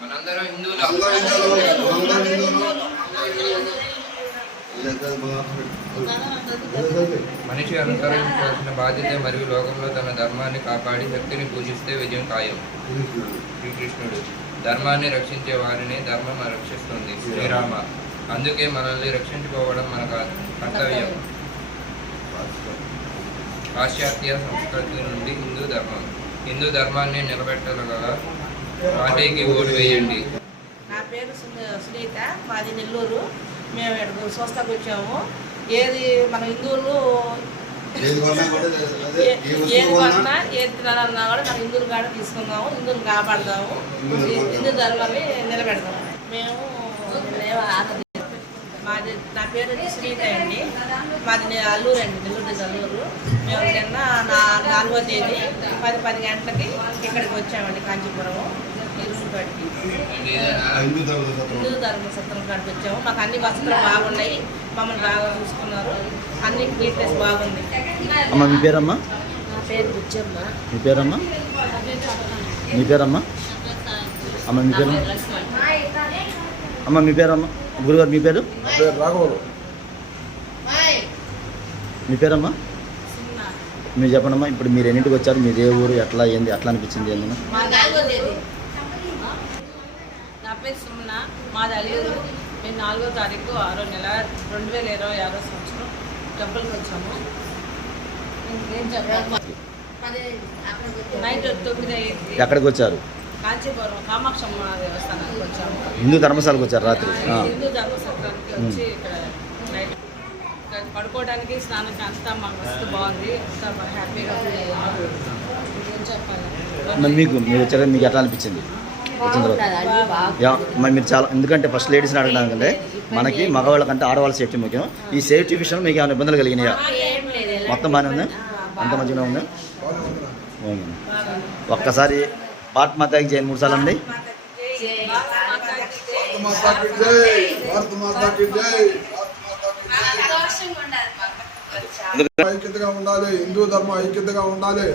మనందరం హిందువులు. మనిషి అనుసరించాల్సిన బాధ్యత మరియు లోకంలో తన ధర్మాన్ని కాపాడి శక్తిని పూజిస్తే విజయం ఖాయం. శ్రీకృష్ణుడు ధర్మాన్ని రక్షించే వారిని ధర్మం రక్షిస్తుంది. శ్రీరామ అందుకే మనల్ని రక్షించుకోవడం మన కర్తవ్యం. పాశ్చాత్య సంస్కృతి నుండి హిందూ ధర్మాన్ని నిలబెట్టగల పార్టీకి ఓటు వేయండి. నా పేరు సునీత, మాది నెల్లూరు. మేము ఇక్కడ స్వస్థకు వచ్చాము. ఏది మన హిందువులు ఏది కొన్నా ఏది తినాలన్నా కూడా మన హిందువులు కాడ తీసుకుందాము, హిందువులు కాపాడదాము, హిందూ ధర్మాన్ని నిలబెడదాము. మేము మాది నా పేరు సునీత అండి. మాది అల్లూరు అండి, నెల్లూరు అల్లూరు. మేము నిన్న 4వ తేదీ 10 గంటలకి ఇక్కడికి వచ్చామండి, కాంచీపురం హిందూ ధర్మసత్రం కాడికి వచ్చాము. మాకు అన్ని వసతులు బాగున్నాయి, మమ్మల్ని బాగా చూసుకున్నారు, అన్ని నీట్నెస్ బాగుంది. అమ్మ మీ పేరమ్మా? నా పేరు బుచ్చమ్మ. మీ పేరమ్మా? మీ పేరమ్మా? అమ్మ మీ పేరు? అమ్మ మీ పేరమ్మా? గురుగారు మీ పేరు? రాఘవులు. మీ పేరమ్మా? మీరు చెప్పండమ్మా. ఇప్పుడు మీరు ఎన్నింటికి వచ్చారు? మీరు ఏ ఊరు, ఎట్లా ఏంది, ఎట్లా అనిపించింది ఏంది? నా పేరు సుమన, మాది అల్లూరు. మేము 4వ తారీఖు 6వ నెల 2026 సంవత్సరం టెంపుల్కి వచ్చాము. నైట్ 9 అయ్యింది. ఎక్కడికి వచ్చారు? కాంచీపురం కామాక్షమ్మ దేవస్థానానికి వచ్చాము. హిందూ ధర్మశాలకు వచ్చారు రాత్రి? హిందూ ధర్మసత్రానికి వచ్చి ఇక్కడ నైట్ పడుకోవడానికి, స్నానానికి అంతా మాకు వస్తూ బాగుంది, అంతా హ్యాపీగా ఏం చెప్పాలి. మీరు వచ్చాక మీకు ఎట్లా అనిపించింది వచ్చిన తర్వాత? మరి మీరు చాలా, ఎందుకంటే ఫస్ట్ లేడీస్ని అడగడానికంటే మనకి మగవాళ్ళకంటే ఆడవాళ్ళ సేఫ్టీ ముఖ్యం. ఈ సేఫ్టీ విషయంలో మీకు ఏమైనా ఇబ్బందులు కలిగినాయా? మొత్తం బాగానే ఉందా? అంత మంచిగా ఉందా? ఒక్కసారి భారత్ మాతాకి జై 3 సార్లు అండి. ఐక్యతగా ఉండాలి, హిందూ ధర్మం ఐక్యతగా ఉండాలి.